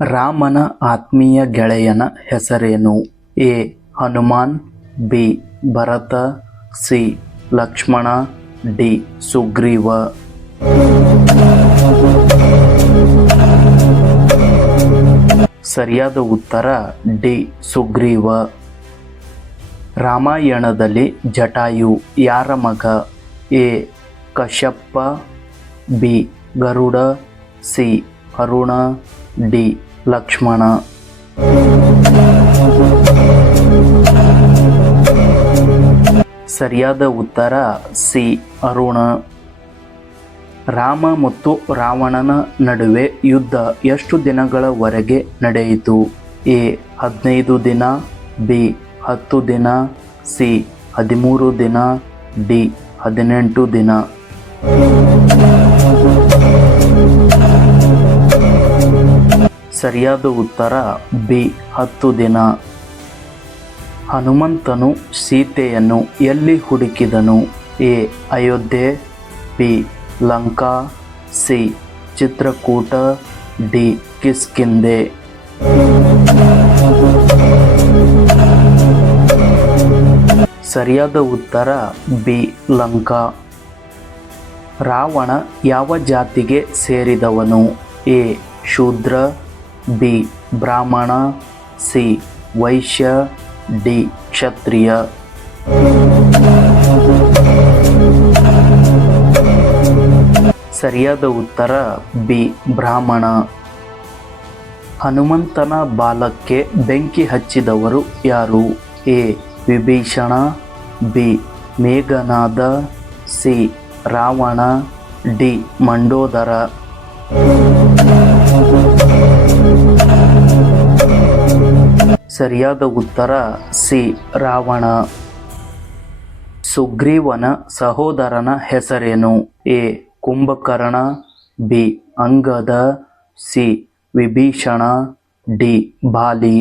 ರಾಮನ ಆತ್ಮೀಯ ಗೆಳೆಯನ ಹೆಸರೇನು? A. Hanuman, B. Bharata, C. Lakshmana, D. Sugriva. ಸರಿಯಾದ ಉತ್ತರ ಡಿ. ಸುಗ್ರೀವ. ರಾಮಾಯಣದಲ್ಲಿ ಜಟಾಯು ಯಾರ ಮಗ? A. Kashyapa, B. Garuda, C. Aruna, D. Lakshmana. ಸರಿಯಾದ ಉತ್ತರ ಸಿ. ಅರುಣ. ರಾಮ ಮತ್ತು ರಾವಣನ ನಡುವೆ ಯುದ್ಧ ಎಷ್ಟು ದಿನಗಳವರೆಗೆ ನಡೆಯಿತು? ಎ. 15 ದಿನ, ಬಿ. 10 ದಿನ, ಸಿ. 13 ದಿನ, ಡಿ. 18 ದಿನ. ಸರಿಯಾದ ಉತ್ತರ ಬಿ. 10 ದಿನ. ಹನುಮಂತನು ಸೀತೆಯನ್ನು ಎಲ್ಲಿ ಹುಡುಕಿದನು? A. Ayodhya, B. Lanka, C. Chitrakoot, D. Kishkindha. ಸರಿಯಾದ ಉತ್ತರ ಬಿ. ಲಂಕಾ. ರಾವಣ ಯಾವ ಜಾತಿಗೆ ಸೇರಿದವನು? A. Shudra, B. Brahmin, C. Vaishya, D. Kshatriya. ಸರಿಯಾದ ಉತ್ತರ ಬಿ. ಬ್ರಾಹ್ಮಣ. ಹನುಮಂತನ ಬಾಲಕ್ಕೆ ಬೆಂಕಿ ಹಚ್ಚಿದವರು ಯಾರು? A. Vibhishana, B. Meghanada, C. Ravana, D. Mandodari. ಸರಿಯಾದ ಉತ್ತರ ಸಿ. ರಾವಣ. ಸುಗ್ರೀವನ ಸಹೋದರನ ಹೆಸರೇನು? A. Kumbhakarna, B. Angada, C. Vibhishana, D. Bali.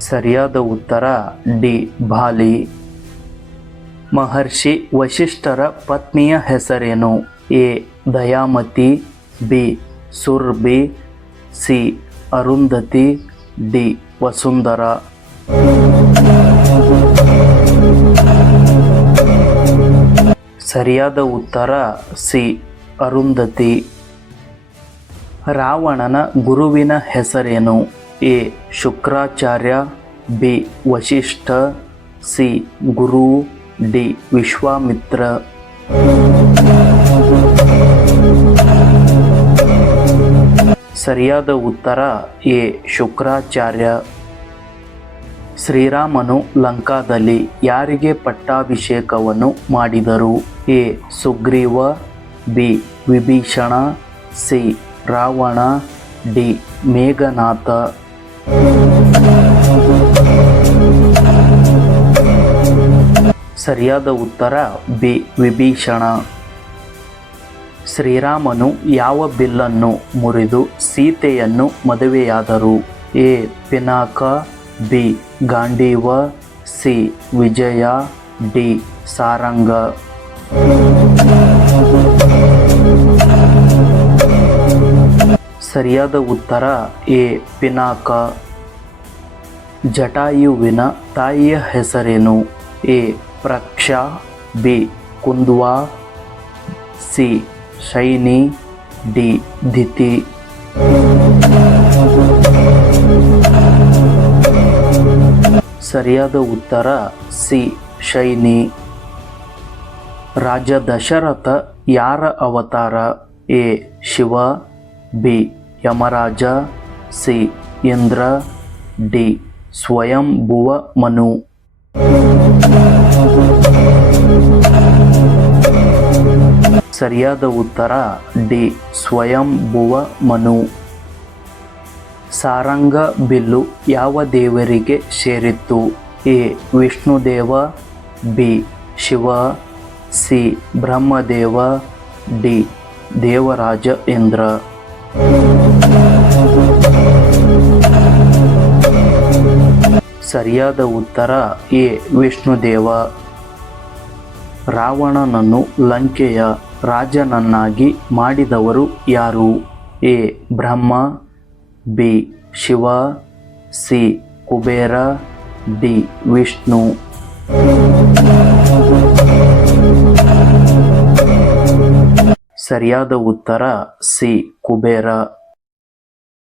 ಸರಿಯಾದ ಉತ್ತರ ಡಿ. ಬಾಲಿ. ಮಹರ್ಷಿ ವಶಿಷ್ಠರ ಪತ್ನಿಯ ಹೆಸರೇನು? A. ದಯಾಮತಿ, B. Surabhi, C. Arundhati, D. Vasundhara. ಸರಿಯಾದ ಉತ್ತರ ಸಿ. ಅರುಂಧತಿ. ರಾವಣನ ಗುರುವಿನ ಹೆಸರೇನು? A. Shukracharya, B. Vashishtha, C. Guru, D. Vishwamitra. ಸರಿಯಾದ ಉತ್ತರ ಎ. ಶುಕ್ರಾಚಾರ್ಯ. ಶ್ರೀರಾಮನು ಲಂಕಾದಲ್ಲಿ ಯಾರಿಗೆ ಪಟ್ಟಾಭಿಷೇಕವನ್ನು ಮಾಡಿದರು? A. Sugriva, B. Vibhishana, C. Ravana, D. Meghanath. ಸರಿಯಾದ ಉತ್ತರ ಬಿ. ವಿಭೀಷಣ. ಶ್ರೀರಾಮನು ಯಾವ ಬಿಲ್ಲನ್ನು ಮುರಿದು ಸೀತೆಯನ್ನು ಮದುವೆಯಾದರು? A. Pinaka, B. Gandiva, C. Vijaya, D. Saranga. ಸರಿಯಾದ ಉತ್ತರ ಎ. ಪಿನಾಕ. ಜಟಾಯುವಿನ ತಾಯಿಯ ಹೆಸರೇನು? A. Praksha, B. Kundva, C. Shiny, D. Diti. ಸರಿಯಾದ ಉತ್ತರ ಸಿ. ಶೈನಿ. ರಾಜ ದಶರಥ ಯಾರ ಅವತಾರ? A. Shiva, B. Yamaraja, C. Indra, D. Swayambhuva Manu. ಸರಿಯಾದ ಉತ್ತರ ಡಿ. ಸ್ವಯಂಭುವ ಮನು. ಸಾರಂಗ ಬಿಲ್ಲು ಯಾವ ದೇವರಿಗೆ ಸೇರಿತ್ತು? A. Vishnudeva, B. Shiva, C. Brahmadeva, D. Devaraja Indra. ಸರಿಯಾದ ಉತ್ತರ ಎ. ವಿಷ್ಣುದೇವ. ರಾವಣನನ್ನು ಲಂಕೆಯ ರಾಜನನ್ನಾಗಿ ಮಾಡಿದವರು ಯಾರು? A Brahma, B Shiva, C Kubera, D Vishnu. ಸರಿಯಾದ ಉತ್ತರ ಸಿ ಕುಬೇರ.